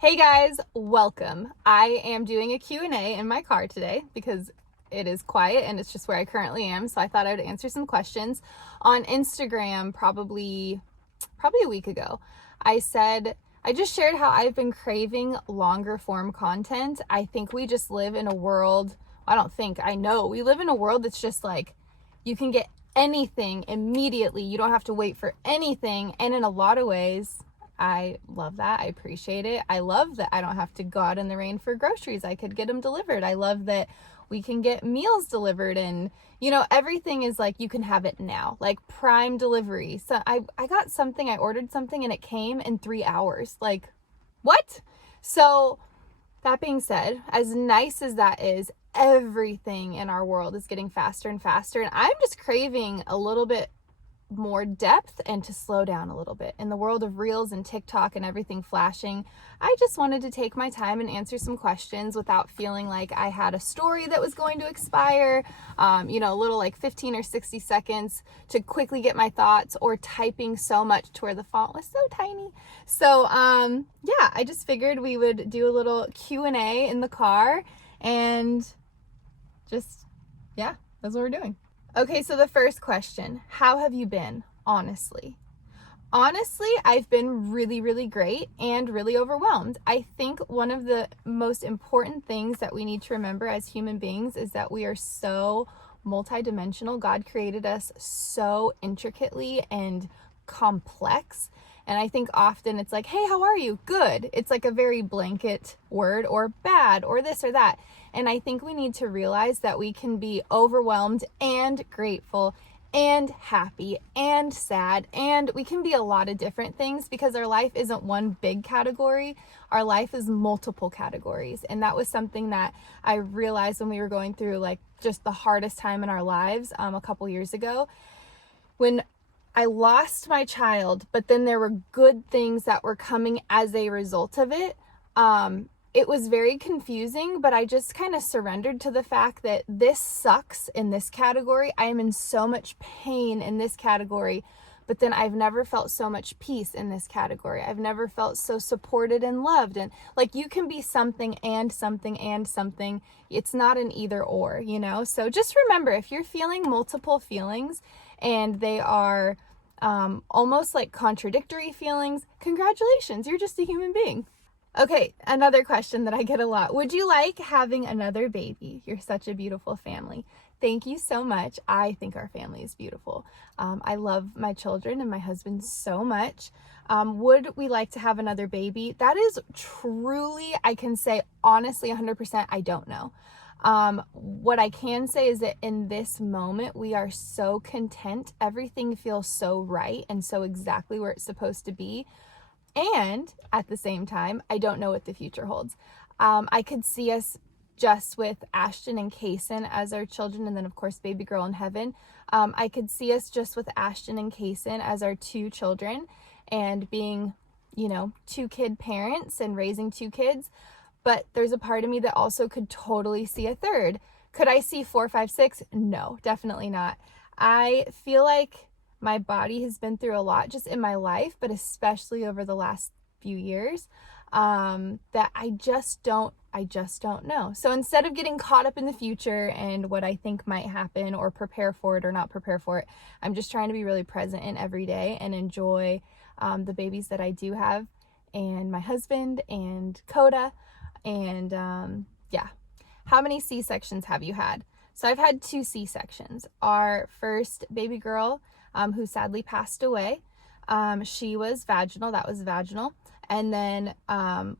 Hey guys, welcome. I am doing a Q&A in my car today because it is quiet and it's just where I currently am. So I thought I would answer some questions. On Instagram probably a week ago, I just shared how I've been craving longer form content. I think we just live in a world, I know we live in a world that's just like you can get anything immediately. You don't have to wait for anything. And in a lot of ways, I love that. I appreciate it. I love that I don't have to go out in the rain for groceries. I could get them delivered. I love that we can get meals delivered, and everything is like you can have it now, like prime delivery. So I ordered something and it came in 3 hours. Like, what? So that being said, as nice as that is, everything in our world is getting faster and faster, and I'm just craving a little bit more depth and to slow down a little bit. In the world of Reels and TikTok and everything flashing, I just wanted to take my time and answer some questions without feeling like I had a story that was going to expire, a little like 15 or 60 seconds to quickly get my thoughts, or typing so much to where the font was so tiny. So I just figured we would do a little Q&A in the car, and that's what we're doing. Okay, so the first question, how have you been, honestly? Honestly, I've been really, really great and really overwhelmed. I think one of the most important things that we need to remember as human beings is that we are so multidimensional. God created us so intricately and complex. And I think often it's like, hey, how are you? Good. It's like a very blanket word, or bad, or this or that. And I think we need to realize that we can be overwhelmed and grateful and happy and sad, and we can be a lot of different things because our life isn't one big category. Our life is multiple categories. And that was something that I realized when we were going through like just the hardest time in our lives a couple years ago, when I lost my child, but then there were good things that were coming as a result of it. It was very confusing, but I just kind of surrendered to the fact that this sucks in this category. I am in so much pain in this category, but then I've never felt so much peace in this category. I've never felt so supported and loved. And like, you can be something and something and something. It's not an either or, So just remember, if you're feeling multiple feelings and they are almost like contradictory feelings, congratulations, you're just a human being. Okay, another question that I get a lot. Would you like having another baby? You're such a beautiful family. Thank you so much. I think our family is beautiful. I love my children and my husband so much. Would we like to have another baby? That is truly, I can say honestly, 100%, I don't know. What I can say is that in this moment, we are so content. Everything feels so right and so exactly where it's supposed to be. And at the same time, I don't know what the future holds. I could see us just with Ashton and Kaysen as our children, and then of course baby girl in heaven. I could see us just with Ashton and Kaysen as our two children, and being, 2-kid parents and raising 2 kids. But there's a part of me that also could totally see a third. Could I see 4, 5, 6? No, definitely not. I feel like my body has been through a lot just in my life, but especially over the last few years, that I just don't know. So instead of getting caught up in the future and what I think might happen, or prepare for it or not prepare for it, I'm just trying to be really present in every day and enjoy the babies that I do have, and my husband and Coda. And how many C-sections have you had? So I've had 2 C-sections. Our first baby girl, who sadly passed away, she was vaginal. That was vaginal. And then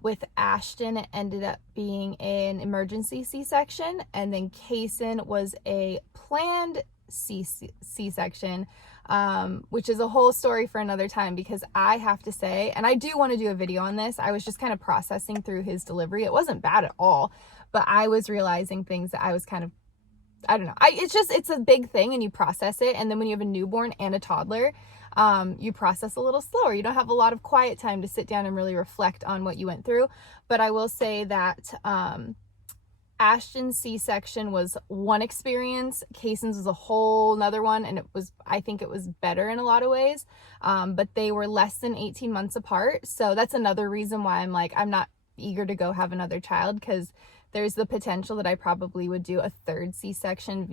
with Ashton, it ended up being an emergency C-section. And then Kaysen was a planned C-section, which is a whole story for another time, because I have to say, and I do want to do a video on this, I was just kind of processing through his delivery. It wasn't bad at all, but I was realizing things that I was kind of, I don't know. It's a big thing, and you process it. And then when you have a newborn and a toddler, you process a little slower. You don't have a lot of quiet time to sit down and really reflect on what you went through. But I will say that Ashton's C-section was one experience. Kaysen's was a whole nother one, and I think it was better in a lot of ways. But they were less than 18 months apart. So that's another reason why I'm like, I'm not eager to go have another child, because there's the potential that I probably would do a third C-section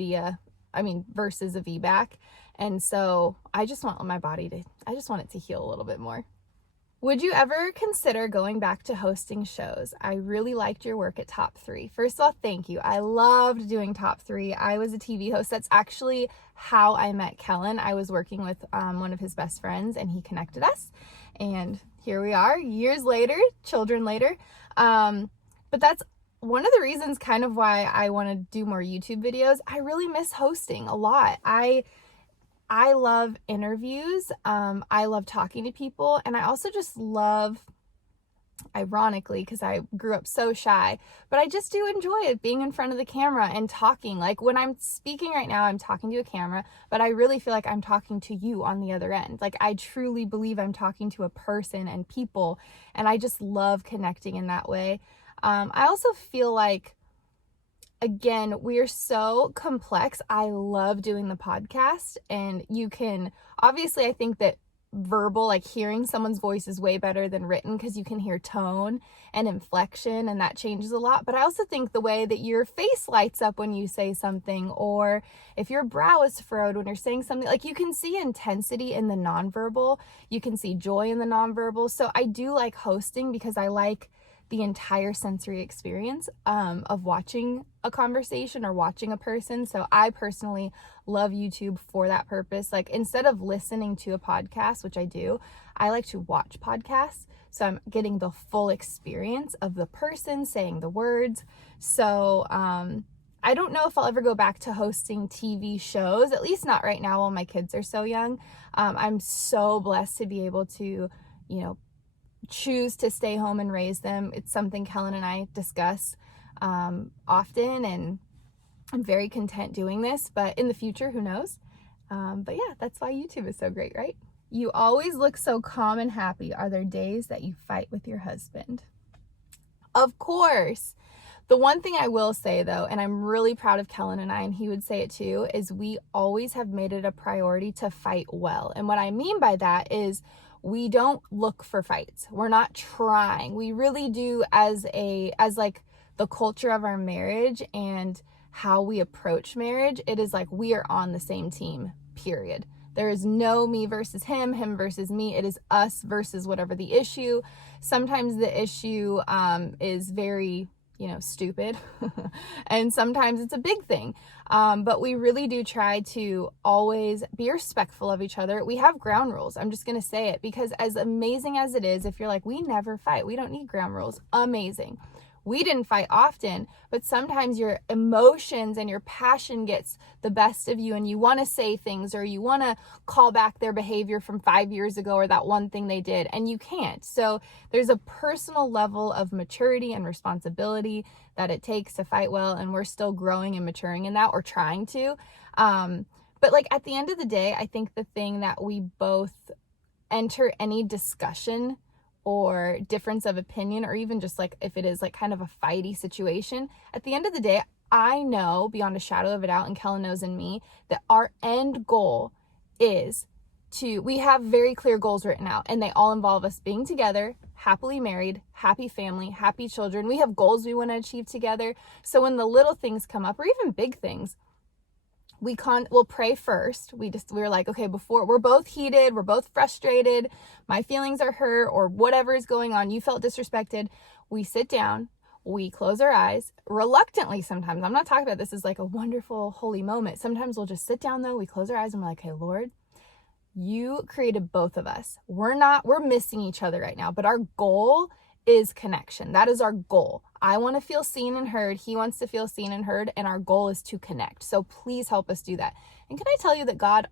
versus a VBAC. And so I just want it to heal a little bit more. Would you ever consider going back to hosting shows? I really liked your work at Top 3. First of all, thank you. I loved doing Top 3. I was a TV host. That's actually how I met Kellen. I was working with one of his best friends, and he connected us. And here we are, years later, children later. But that's one of the reasons kind of why I want to do more YouTube videos. I really miss hosting a lot. I love interviews. I love talking to people. And I also just love, ironically, because I grew up so shy, but I just do enjoy it, being in front of the camera and talking. Like when I'm speaking right now, I'm talking to a camera, but I really feel like I'm talking to you on the other end. Like I truly believe I'm talking to a person and people, and I just love connecting in that way. I also feel like, again, we're so complex. I love doing the podcast, and you can, obviously, I think that verbal, like hearing someone's voice, is way better than written, because you can hear tone and inflection, and that changes a lot. But I also think the way that your face lights up when you say something, or if your brow is furrowed when you're saying something, like you can see intensity in the nonverbal, you can see joy in the nonverbal. So I do like hosting, because I like the entire sensory experience of watching a conversation or watching a person. So I personally love YouTube for that purpose. Like instead of listening to a podcast, which I do, I like to watch podcasts. So I'm getting the full experience of the person saying the words. So I don't know if I'll ever go back to hosting TV shows, at least not right now while my kids are so young. I'm so blessed to be able to, choose to stay home and raise them. It's something Kellen and I discuss often, and I'm very content doing this, but in the future, who knows? But yeah, that's why YouTube is so great, right? You always look so calm and happy. Are there days that you fight with your husband? Of course. The one thing I will say though, and I'm really proud of Kellen and I, and he would say it too, is we always have made it a priority to fight well. And what I mean by that is we don't look for fights. We're not trying. We really do, as like the culture of our marriage and how we approach marriage, it is like we are on the same team, period. There is no me versus him versus me. It is us versus whatever the issue. Sometimes the issue is very, stupid. And sometimes it's a big thing. But we really do try to always be respectful of each other. We have ground rules. I'm just going to say it, because as amazing as it is, if you're like, we never fight, we don't need ground rules. Amazing. We didn't fight often, but sometimes your emotions and your passion gets the best of you, and you want to say things, or you want to call back their behavior from 5 years ago, or that one thing they did, and you can't. So there's a personal level of maturity and responsibility that it takes to fight well, and we're still growing and maturing in that, or trying to. But like at the end of the day, I think the thing that we both enter any discussion or difference of opinion, or even just like if it is like kind of a fighty situation, at the end of the day, I know beyond a shadow of a doubt, and Kellen knows in me, that our end goal is we have very clear goals written out, and they all involve us being together, happily married, happy family, happy children. We have goals we want to achieve together. So when the little things come up, or even big things, we'll pray first. We're like, okay, before, we're both heated, we're both frustrated, my feelings are hurt, or whatever is going on, you felt disrespected. We sit down, we close our eyes, reluctantly sometimes. I'm not talking about this as like a wonderful, holy moment. Sometimes we'll just sit down though, we close our eyes, and we're like, hey, Lord, you created both of us. We're missing each other right now, but our goal is connection. That is our goal. I want to feel seen and heard. He wants to feel seen and heard, and our goal is to connect. So please help us do that. And can I tell you that God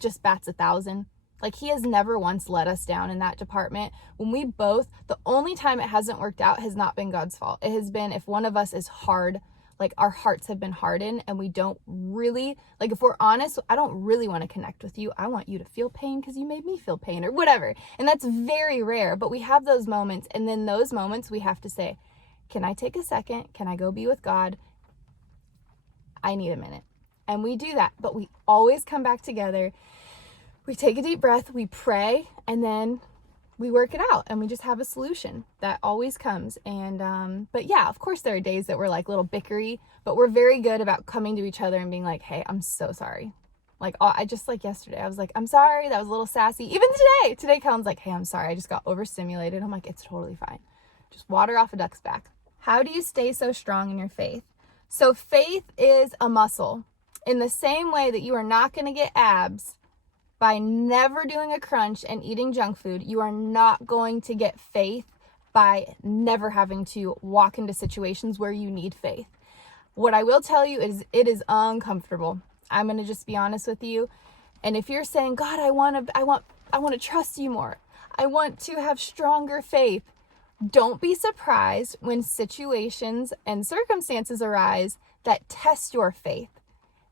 just bats 1,000? Like, he has never once let us down in that department. The only time it hasn't worked out has not been God's fault. It has been if one of us is hard, like our hearts have been hardened, and we don't really, like, if we're honest, I don't really want to connect with you. I want you to feel pain because you made me feel pain, or whatever. And that's very rare, but we have those moments. And then those moments we have to say, can I take a second? Can I go be with God? I need a minute. And we do that, but we always come back together. We take a deep breath, we pray, and then we work it out and we just have a solution that always comes. And but yeah, of course there are days that we're like little bickery, but we're very good about coming to each other and being like, hey, I'm so sorry. Like, I just, like yesterday, I was like, I'm sorry, that was a little sassy. Even today Colin's like, hey, I'm sorry, I just got overstimulated. I'm like, it's totally fine. Just water off a duck's back. How do you stay so strong in your faith? So faith is a muscle. In the same way that you are not going to get abs by never doing a crunch and eating junk food, you are not going to get faith by never having to walk into situations where you need faith. What I will tell you is it is uncomfortable. I'm going to just be honest with you. And if you're saying, God, I want to trust you more. I want to have stronger faith. Don't be surprised when situations and circumstances arise that test your faith.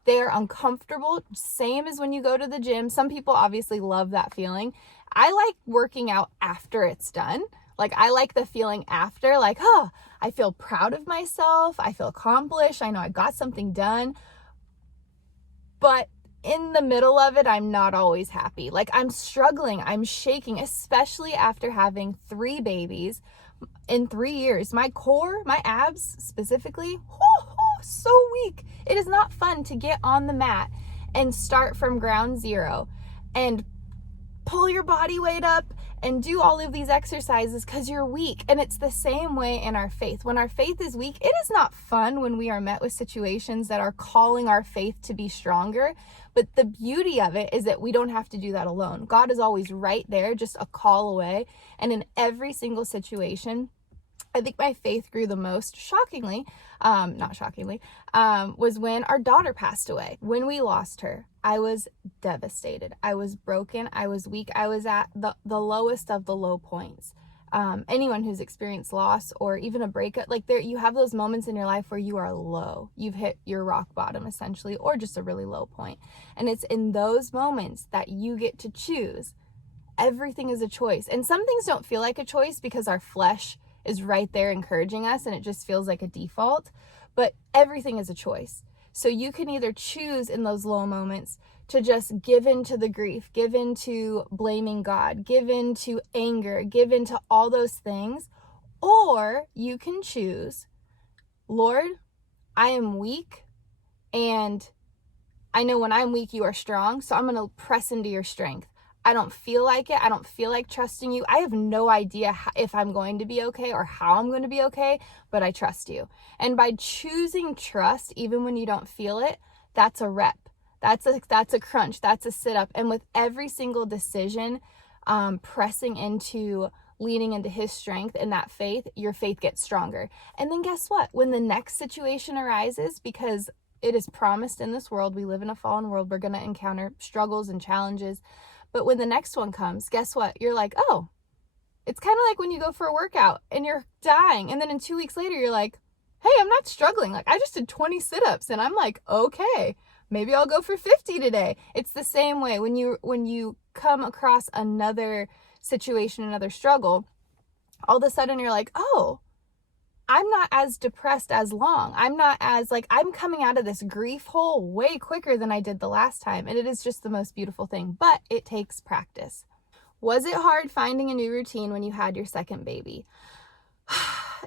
They are uncomfortable, same as when you go to the gym. Some people obviously love that feeling. I like working out after it's done. Like, I like the feeling after, like, oh, I feel proud of myself. I feel accomplished. I know I got something done. But in the middle of it, I'm not always happy. Like, I'm struggling. I'm shaking, especially after having 3 babies in 3 years. My core, my abs specifically, so weak. It is not fun to get on the mat and start from ground zero and pull your body weight up and do all of these exercises because you're weak. And it's the same way in our faith. When our faith is weak, it is not fun when we are met with situations that are calling our faith to be stronger. But the beauty of it is that we don't have to do that alone. God is always right there, just a call away. And in every single situation, I think my faith grew the most, not shockingly, was when our daughter passed away. When we lost her, I was devastated. I was broken. I was weak. I was at the lowest of the low points. Anyone who's experienced loss or even a breakup, like you have those moments in your life where you are low. You've hit your rock bottom essentially, or just a really low point. And it's in those moments that you get to choose. Everything is a choice. And some things don't feel like a choice because our flesh is right there encouraging us and it just feels like a default, but everything is a choice. So you can either choose in those low moments to just give in to the grief, give in to blaming God, give in to anger, give in to all those things, or you can choose, Lord, I am weak and I know when I'm weak, you are strong, so I'm going to press into your strength. I don't feel like it. I don't feel like trusting you. I have no idea if I'm going to be okay or how I'm going to be okay, but I trust you. And by choosing trust, even when you don't feel it, that's a rep. That's a crunch. That's a sit up. And with every single decision, pressing into leaning into his strength and that faith, your faith gets stronger. And then guess what? When the next situation arises, because it is promised in this world, we live in a fallen world, we're going to encounter struggles and challenges. But when the next one comes, guess what? You're like, oh, it's kind of like when you go for a workout and you're dying. And then in 2 weeks later, you're like, hey, I'm not struggling. Like, I just did 20 sit-ups and I'm like, okay, maybe I'll go for 50 today. It's the same way when you come across another situation, another struggle, all of a sudden you're like, oh, I'm not as depressed as long. I'm not as I'm coming out of this grief hole way quicker than I did the last time. And it is just the most beautiful thing, but it takes practice. Was it hard finding a new routine when you had your second baby?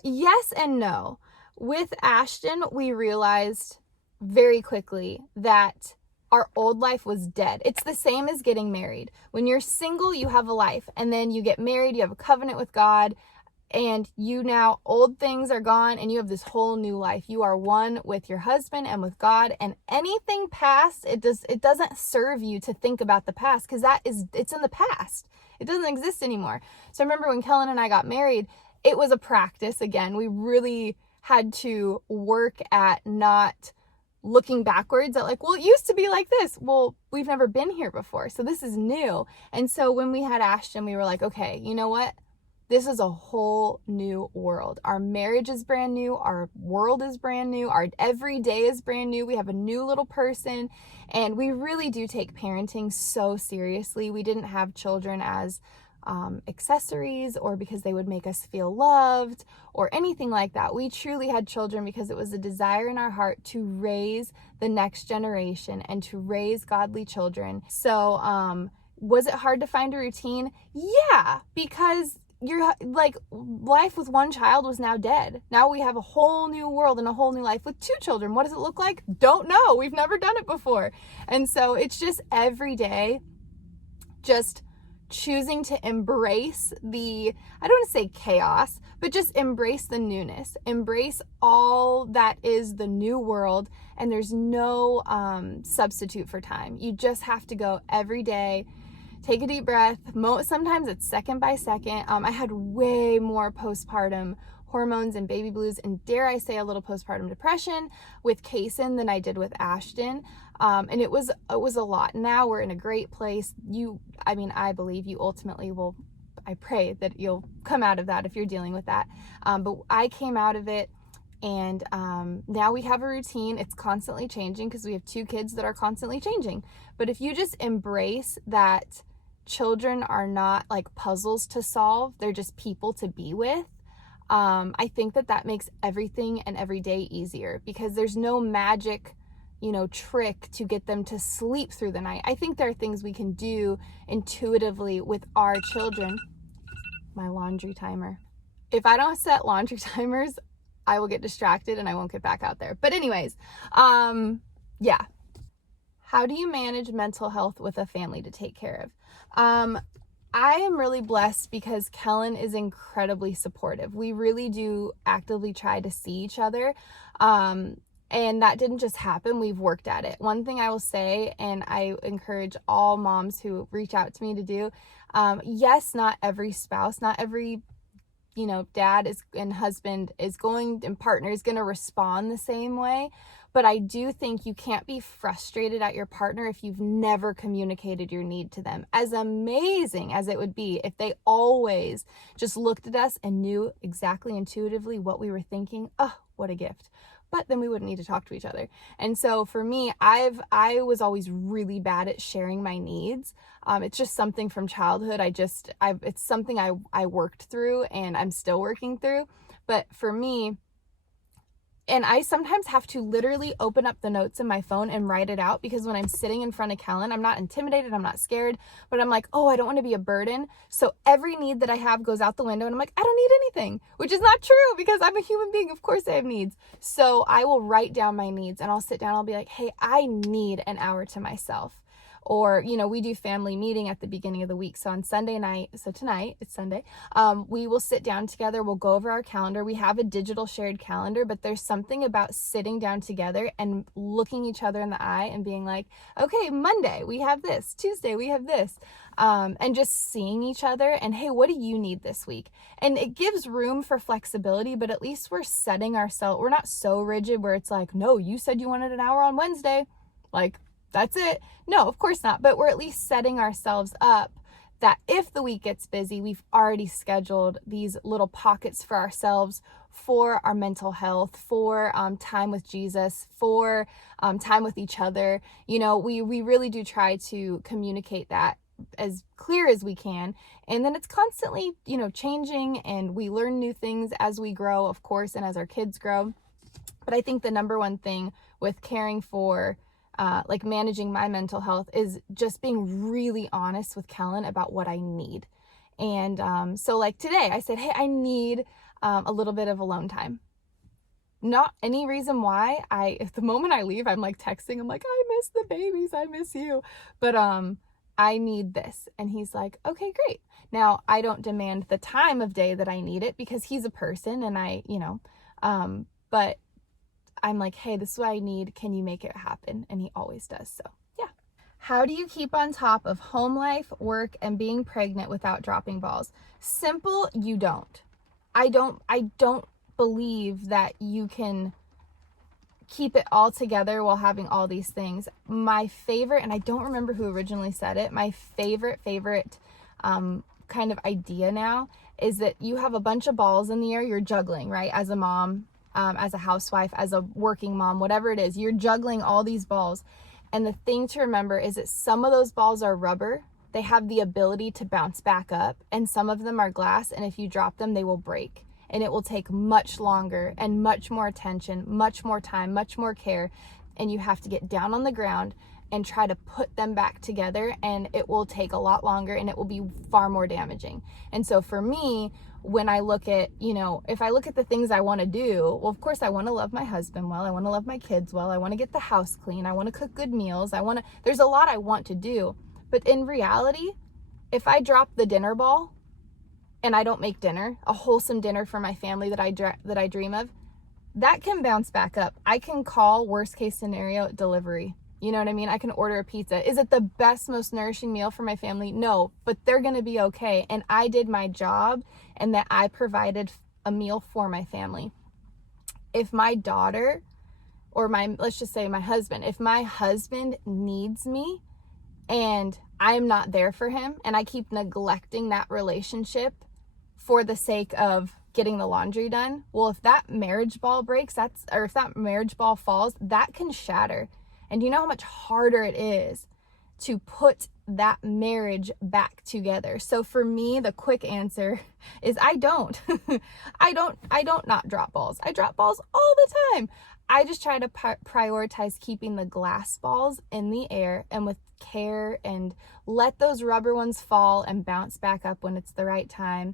Yes and no. With Ashton, we realized very quickly that our old life was dead. It's the same as getting married. When you're single, you have a life, and then you get married, you have a covenant with God, and you now, old things are gone and you have this whole new life. You are one with your husband and with God, and anything past, it doesn't serve you to think about the past because it's in the past. It doesn't exist anymore. So I remember when Kellen and I got married, it was a practice again. We really had to work at not looking backwards at well, it used to be like this. Well, we've never been here before. So this is new. And so when we had Ashton, we were like, okay, you know what? This is a whole new world. Our marriage is brand new. Our world is brand new. Our everyday is brand new. We have a new little person, and we really do take parenting so seriously. We didn't have children as accessories or because they would make us feel loved or anything like that. We truly had children because it was a desire in our heart to raise the next generation and to raise godly children. So, Was it hard to find a routine? Yeah, because you're like, life with one child was now dead. Now we have a whole new world and a whole new life with 2 children. What does it look like? Don't know. We've never done it before. And so it's just every day, just choosing to embrace the, I don't want to say chaos, but just embrace the newness, embrace all that is the new world. And there's no substitute for time. You just have to go every day, take a deep breath. Sometimes it's second by second. I had way more postpartum hormones and baby blues, and dare I say a little postpartum depression with Kaysen than I did with Ashton. And it was a lot. Now we're in a great place. I believe you ultimately will, I pray that you'll come out of that if you're dealing with that. But I came out of it, and now we have a routine. It's constantly changing because we have 2 kids that are constantly changing. But if you just embrace that children are not like puzzles to solve, they're just people to be with, I think that makes everything and every day easier, because there's no magic, trick to get them to sleep through the night. I think there are things we can do intuitively with our children. My laundry timer. If I don't set laundry timers, I will get distracted and I won't get back out there. But anyways, yeah. How do you manage mental health with a family to take care of? I am really blessed because Kellen is incredibly supportive. We really do actively try to see each other. And that didn't just happen. We've worked at it. One thing I will say, and I encourage all moms who reach out to me to do, yes, not every spouse, not every dad and husband and partner is going to respond the same way. But I do think you can't be frustrated at your partner if you've never communicated your need to them. As amazing as it would be if they always just looked at us and knew exactly intuitively what we were thinking. Oh, what a gift. But then we wouldn't need to talk to each other. And so for me, I was always really bad at sharing my needs. It's just something from childhood. It's something I worked through and I'm still working through. But for me, and I sometimes have to literally open up the notes in my phone and write it out, because when I'm sitting in front of Kellen, I'm not intimidated, I'm not scared, but I'm like, oh, I don't want to be a burden. So every need that I have goes out the window and I'm like, I don't need anything, which is not true because I'm a human being. Of course I have needs. So I will write down my needs and I'll sit down. I'll be like, hey, I need an hour to myself. Or, we do family meeting at the beginning of the week. So on Sunday night, so tonight, it's Sunday, we will sit down together. We'll go over our calendar. We have a digital shared calendar, but there's something about sitting down together and looking each other in the eye and being like, okay, Monday, we have this. Tuesday, we have this. And just seeing each other and, hey, what do you need this week? And it gives room for flexibility, but at least we're setting ourselves, we're not so rigid where it's like, no, you said you wanted an hour on Wednesday. Like, that's it. No, of course not. But we're at least setting ourselves up that if the week gets busy, we've already scheduled these little pockets for ourselves, for our mental health, for time with Jesus, for time with each other. We really do try to communicate that as clear as we can. And then it's constantly, changing, and we learn new things as we grow, of course, and as our kids grow. But I think the number one thing with caring for managing my mental health is just being really honest with Kellen about what I need. And so like today I said, hey, I need a little bit of alone time. Not any reason why. At the moment I leave, I'm like texting, I'm like, I miss the babies, I miss you. But I need this. And he's like, okay, great. Now I don't demand the time of day that I need it because he's a person and but I'm like, hey, this is what I need. Can you make it happen? And he always does. So yeah. How do you keep on top of home life, work, and being pregnant without dropping balls? Simple, you don't. I don't believe that you can keep it all together while having all these things. My favorite, and I don't remember who originally said it, my favorite kind of idea now is that you have a bunch of balls in the air, you're juggling, right? As a mom, as a housewife, as a working mom, whatever it is, you're juggling all these balls. And the thing to remember is that some of those balls are rubber. They have the ability to bounce back up, and some of them are glass. And if you drop them, they will break, and it will take much longer and much more attention, much more time, much more care. And you have to get down on the ground and try to put them back together, and it will take a lot longer and it will be far more damaging. And so for me, when I look at, if I look at the things I want to do, well, of course I want to love my husband well, I want to love my kids well, I want to get the house clean, I want to cook good meals, there's a lot I want to do. But in reality, if I drop the dinner ball and I don't make dinner, a wholesome dinner for my family that I dream of, that can bounce back up. I can call, worst case scenario, delivery. You know what I mean? I can order a pizza. Is it the best, most nourishing meal for my family? No, but they're going to be okay. And I did my job, and that I provided a meal for my family. If my daughter, or let's just say my husband, if my husband needs me and I'm not there for him, and I keep neglecting that relationship for the sake of getting the laundry done, well, if that marriage ball breaks, if that marriage ball falls, that can shatter. And you know how much harder it is to put that marriage back together. So for me, the quick answer is I don't. I don't not drop balls. I drop balls all the time. I just try to prioritize keeping the glass balls in the air and with care, and let those rubber ones fall and bounce back up when it's the right time.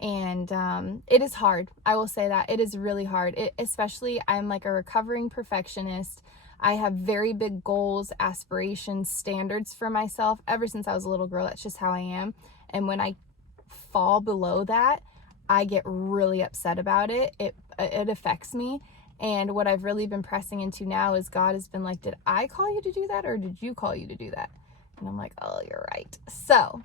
And it is hard. I will say that. It is really hard. Especially, I'm like a recovering perfectionist. I have very big goals, aspirations, standards for myself. Ever since I was a little girl, that's just how I am. And when I fall below that, I get really upset about it. It affects me. And what I've really been pressing into now is God has been like, did I call you to do that, or did you call you to do that? And I'm like, oh, you're right. So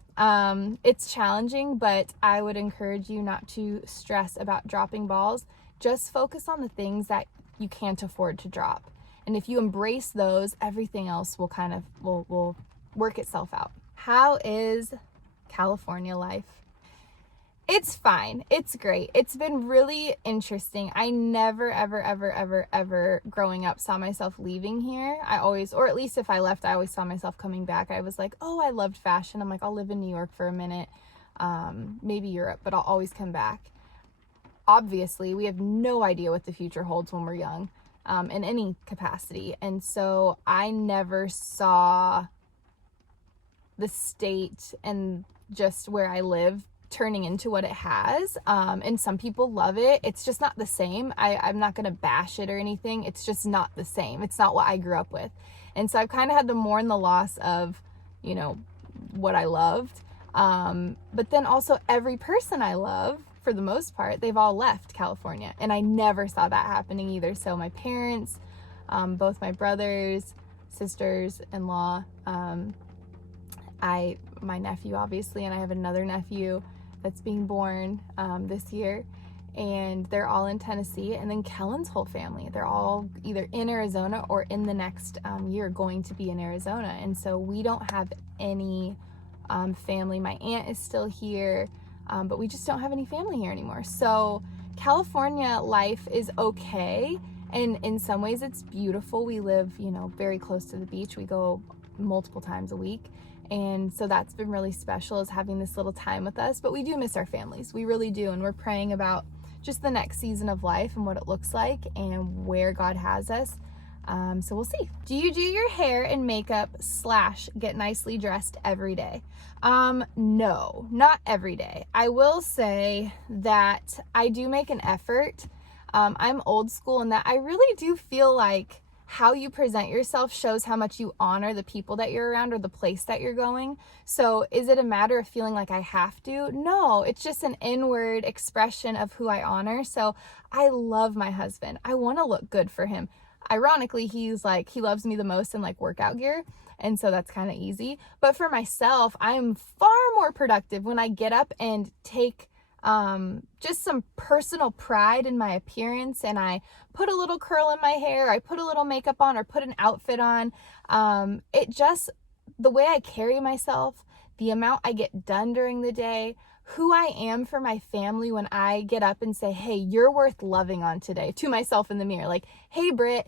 it's challenging, but I would encourage you not to stress about dropping balls. Just focus on the things that you can't afford to drop. And if you embrace those, everything else will kind of will work itself out. How is California life? It's fine. It's great. It's been really interesting. I never, ever, ever, ever, ever growing up saw myself leaving here. I always, or at least if I left, I always saw myself coming back. I was like, oh, I loved fashion. I'm like, I'll live in New York for a minute, maybe Europe, but I'll always come back. Obviously, we have no idea what the future holds when we're young, in any capacity. And so I never saw the state and just where I live turning into what it has. And some people love it. It's just not the same. I'm not going to bash it or anything. It's just not the same. It's not what I grew up with. And so I've kind of had to mourn the loss of, what I loved. But then also every person I love, for the most part, they've all left California. And I never saw that happening either. So my parents, both my brothers, sisters-in-law, my nephew, obviously, and I have another nephew that's being born this year, and they're all in Tennessee. And then Kellen's whole family, they're all either in Arizona or in the next year going to be in Arizona. And so we don't have any family. My aunt is still here, but we just don't have any family here anymore. So California life is okay, and in some ways it's beautiful. We live, very close to the beach. We go multiple times a week. And so that's been really special, is having this little time with us. But we do miss our families. We really do. And we're praying about just the next season of life and what it looks like and where God has us. So we'll see. Do you do your hair and makeup / get nicely dressed every day? No, not every day. I will say that I do make an effort. I'm old school in that I really do feel like how you present yourself shows how much you honor the people that you're around or the place that you're going. So is it a matter of feeling like I have to? No, it's just an inward expression of who I honor. So I love my husband. I want to look good for him. Ironically, he loves me the most in like workout gear. And so that's kind of easy. But for myself, I'm far more productive when I get up and take just some personal pride in my appearance, and I put a little curl in my hair, I put a little makeup on, or put an outfit on. The way I carry myself, the amount I get done during the day, who I am for my family when I get up and say, hey, you're worth loving on today, to myself in the mirror. Like, hey, Britt,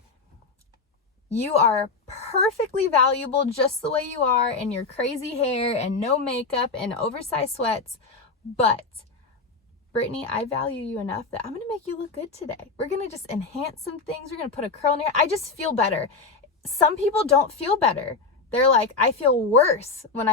you are perfectly valuable just the way you are, and your crazy hair and no makeup and oversized sweats, but Brittany, I value you enough that I'm going to make you look good today. We're going to just enhance some things. We're going to put a curl in your hair. I just feel better. Some people don't feel better They're like, I feel worse when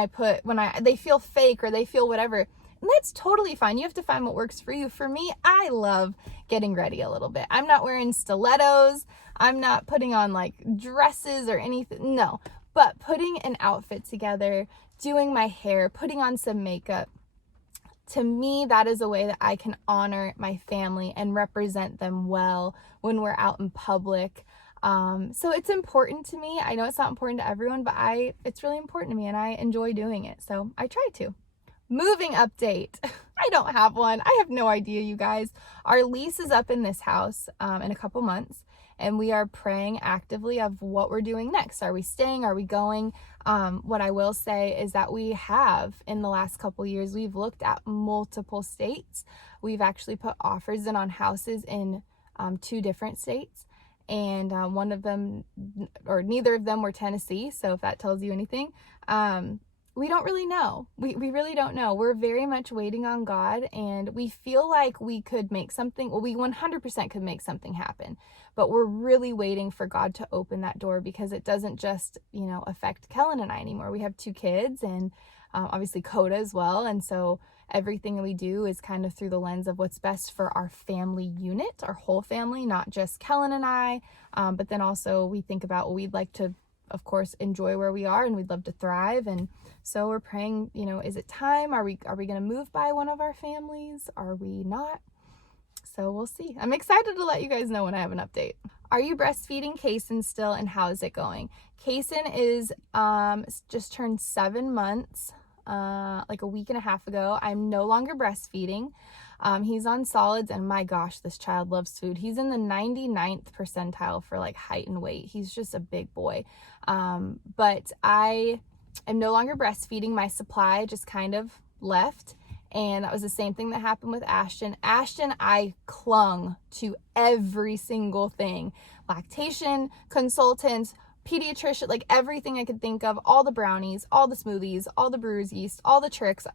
they feel fake or they feel whatever. And that's totally fine. You have to find what works for you. For me, I love getting ready a little bit. I'm not wearing stilettos. I'm not putting on like dresses or anything. No, but putting an outfit together, doing my hair, putting on some makeup. To me, that is a way that I can honor my family and represent them well when we're out in public. So it's important to me. I know it's not important to everyone, but it's really important to me and I enjoy doing it. So I try to. Moving update. I don't have one. I have no idea, you guys. Our lease is up in this house in a couple months, and we are praying actively of what we're doing next. Are we staying? Are we going? What I will say is that we have, in the last couple years, we've looked at multiple states. We've actually put offers in on houses in 2 different states. And one of them, or neither of them, were Tennessee. So if that tells you anything, we don't really know. We really don't know. We're very much waiting on God, and we feel like we could make something. Well, we 100% could make something happen, but we're really waiting for God to open that door, because it doesn't just, affect Kellen and I anymore. We have 2 kids, and obviously Coda as well. And so everything that we do is kind of through the lens of what's best for our family unit, our whole family, not just Kellen and I. But then also we think about, well, we'd like to, of course, enjoy where we are, and we'd love to thrive. And so we're praying, is it time? Are we going to move by one of our families? Are we not? So we'll see. I'm excited to let you guys know when I have an update. Are you breastfeeding Kaysen still, and how is it going? Kaysen is just turned 7 months, like a week and a half ago. I'm no longer breastfeeding. He's on solids, and my gosh, this child loves food. He's in the 99th percentile for like height and weight. He's just a big boy. But I am no longer breastfeeding. My supply just kind of left. And that was the same thing that happened with Ashton. Ashton, I clung to every single thing. Lactation consultants, pediatrician, like everything I could think of, all the brownies, all the smoothies, all the brewer's yeast, all the tricks,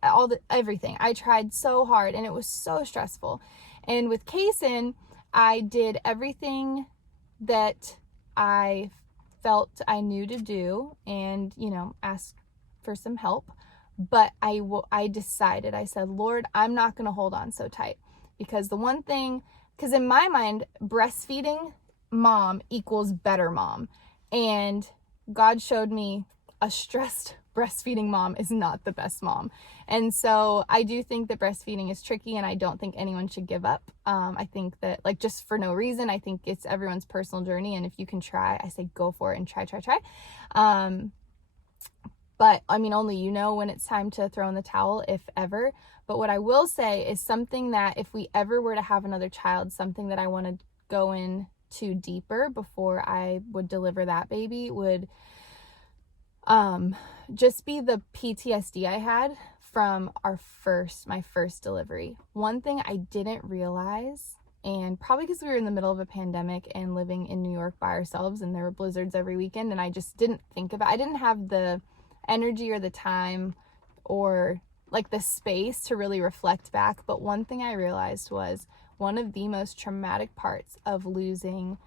everything. I tried so hard, and it was so stressful. And with Kaysen, I did everything that I felt I knew to do, and, asked for some help. But I decided, I said, Lord, I'm not going to hold on so tight, because because in my mind, breastfeeding mom equals better mom. And God showed me a stressed breastfeeding mom is not the best mom. And so I do think that breastfeeding is tricky, and I don't think anyone should give up. I think that, like, just for no reason, I think it's everyone's personal journey. And if you can try, I say go for it and try. But only when it's time to throw in the towel, if ever. But what I will say is something that if we ever were to have another child, something that I want to go into deeper before I would deliver that baby would just be the PTSD I had from my first delivery. One thing I didn't realize, and probably because we were in the middle of a pandemic and living in New York by ourselves, and there were blizzards every weekend, and I just didn't think about it. I didn't have the energy or the time or like the space to really reflect back. But one thing I realized was one of the most traumatic parts of losing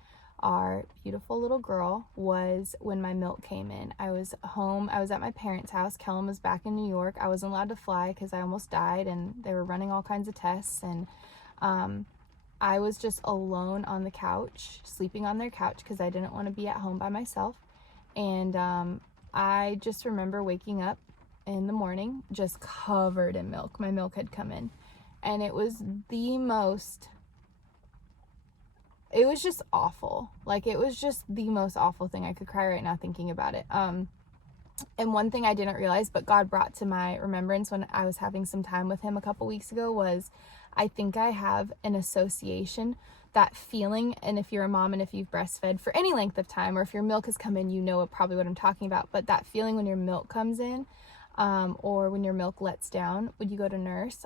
our beautiful little girl was when my milk came in. I was home. I was at my parents' house. Kellen was back in New York. I wasn't allowed to fly because I almost died, and they were running all kinds of tests. And I was just alone on the couch, sleeping on their couch, because I didn't want to be at home by myself. And I just remember waking up in the morning just covered in milk. My milk had come in, and it was just awful. Like, it was just the most awful thing. I could cry right now thinking about it. And one thing I didn't realize, but God brought to my remembrance when I was having some time with him a couple weeks ago, was I think I have an association, that feeling. And if you're a mom and if you've breastfed for any length of time, or if your milk has come in, probably what I'm talking about. But that feeling when your milk comes in, or when your milk lets down, when you go to nurse,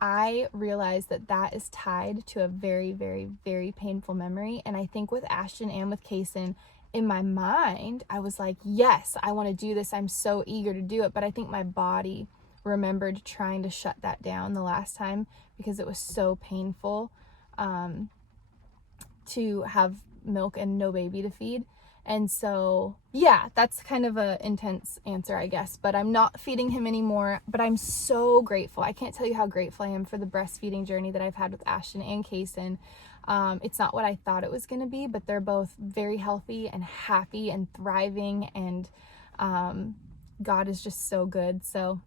I realized that is tied to a very, very, very painful memory. And I think with Ashton and with Kaysen, in my mind, I was like, yes, I want to do this. I'm so eager to do it. But I think my body remembered trying to shut that down the last time, because it was so painful to have milk and no baby to feed. And so, yeah, that's kind of a intense answer, I guess, but I'm not feeding him anymore, but I'm so grateful. I can't tell you how grateful I am for the breastfeeding journey that I've had with Ashton and Kaysen. It's not what I thought it was going to be, but they're both very healthy and happy and thriving, and God is just so good. So,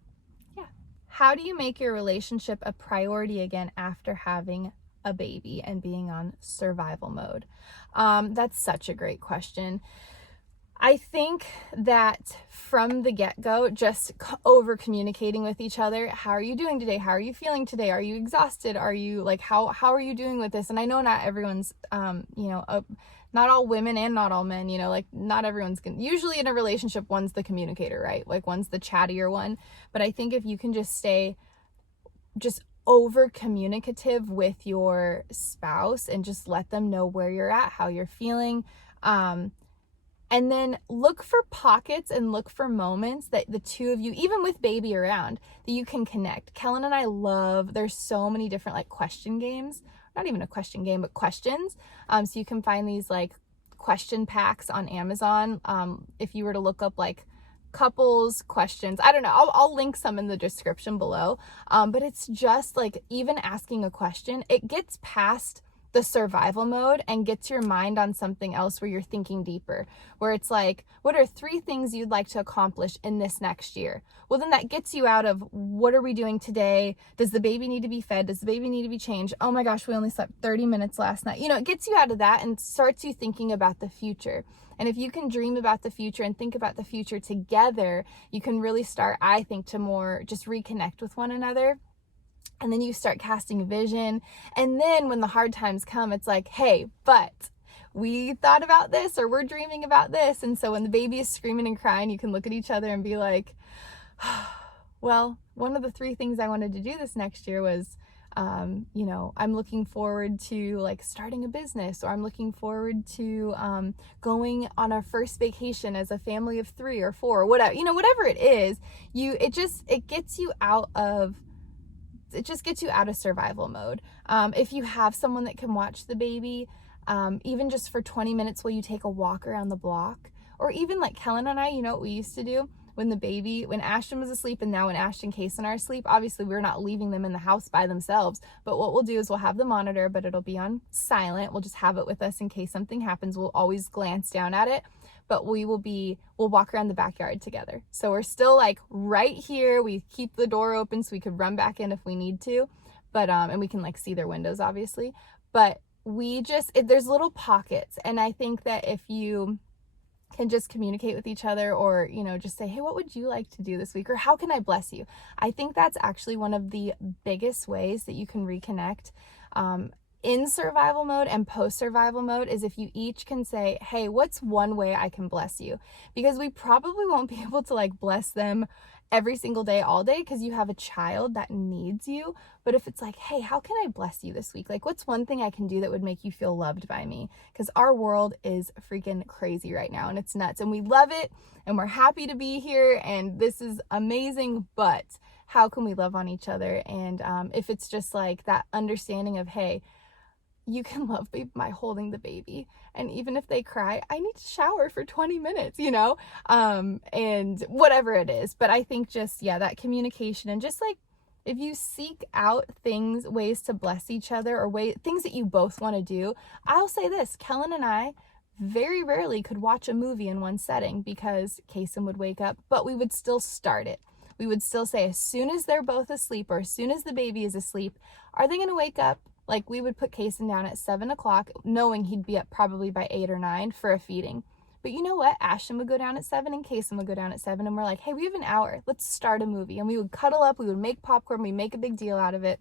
yeah. How do you make your relationship a priority again after having a baby and being on survival mode? That's such a great question. I think that from the get-go, just over communicating with each other. How are you doing today? How are you feeling today? Are you exhausted? Are you like, how are you doing with this? And I know not everyone's, not all women and not all men, like not everyone's usually in a relationship, one's the communicator, right? Like one's the chattier one. But I think if you can just stay just over communicative with your spouse and just let them know where you're at, how you're feeling, and then look for pockets and look for moments that the two of you, even with baby around, that you can connect. Kellen and I there's so many different like question games, not even a question game, but questions. So you can find these like question packs on Amazon. If you were to look up like couples questions, I don't know, I'll link some in the description below. But it's just like, even asking a question, it gets past the survival mode and gets your mind on something else where you're thinking deeper, where it's like, what are 3 things you'd like to accomplish in this next year? Well, then that gets you out of, what are we doing today? Does the baby need to be fed? Does the baby need to be changed? Oh my gosh, we only slept 30 minutes last night. It gets you out of that and starts you thinking about the future. And if you can dream about the future and think about the future together, you can really start, I think, to more just reconnect with one another. And then you start casting a vision. And then when the hard times come, it's like, hey, but we thought about this, or we're dreaming about this. And so when the baby is screaming and crying, you can look at each other and be like, well, one of the 3 things I wanted to do this next year was, I'm looking forward to like starting a business, or I'm looking forward to going on our first vacation as a family of 3 or 4, or whatever, whatever it is, it gets you out of survival mode. If you have someone that can watch the baby, even just for 20 minutes while you take a walk around the block, or even like Kellen and I, what we used to do when Ashton was asleep, and now when Ashton and Kaysen are asleep, obviously we're not leaving them in the house by themselves, but what we'll do is we'll have the monitor, but it'll be on silent. We'll just have it with us in case something happens. We'll always glance down at it, but we'll walk around the backyard together. So we're still like right here. We keep the door open so we could run back in if we need to, but, and we can like see their windows obviously, but there's little pockets. And I think that if you can just communicate with each other, or, just say, hey, what would you like to do this week? Or how can I bless you? I think that's actually one of the biggest ways that you can reconnect, in survival mode and post-survival mode, is if you each can say, hey, what's one way I can bless you? Because we probably won't be able to like bless them every single day, all day, because you have a child that needs you. But if it's like, hey, how can I bless you this week? Like, what's one thing I can do that would make you feel loved by me? Because our world is freaking crazy right now, and it's nuts, and we love it, and we're happy to be here, and this is amazing, but how can we love on each other? And if it's just like that understanding of, hey, you can love me by holding the baby, and even if they cry, I need to shower for 20 minutes, and whatever it is. But I think just, that communication, and just like, if you seek out ways to bless each other, or things that you both want to do. I'll say this, Kellen and I very rarely could watch a movie in one setting, because Kaysen would wake up, but we would still start it. We would still say, as soon as they're both asleep, or as soon as the baby is asleep, are they going to wake up? Like, we would put Kaysen down at 7 o'clock, knowing he'd be up probably by 8 or 9 for a feeding. But you know what? Ashton would go down at 7 and Kaysen would go down at 7, and we're like, hey, we have an hour. Let's start a movie. And we would cuddle up. We would make popcorn. We make a big deal out of it.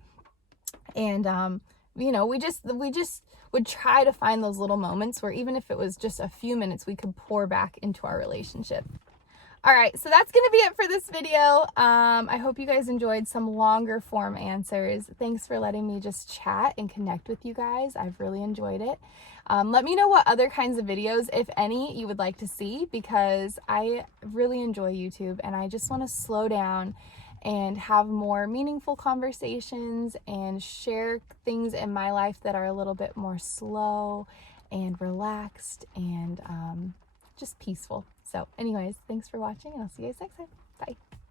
And, we just would try to find those little moments where, even if it was just a few minutes, we could pour back into our relationship. All right, so that's going to be it for this video. I hope you guys enjoyed some longer form answers. Thanks for letting me just chat and connect with you guys. I've really enjoyed it. Let me know what other kinds of videos, if any, you would like to see, because I really enjoy YouTube, and I just want to slow down and have more meaningful conversations and share things in my life that are a little bit more slow and relaxed, and just peaceful. So anyways, thanks for watching, and I'll see you guys next time. Bye.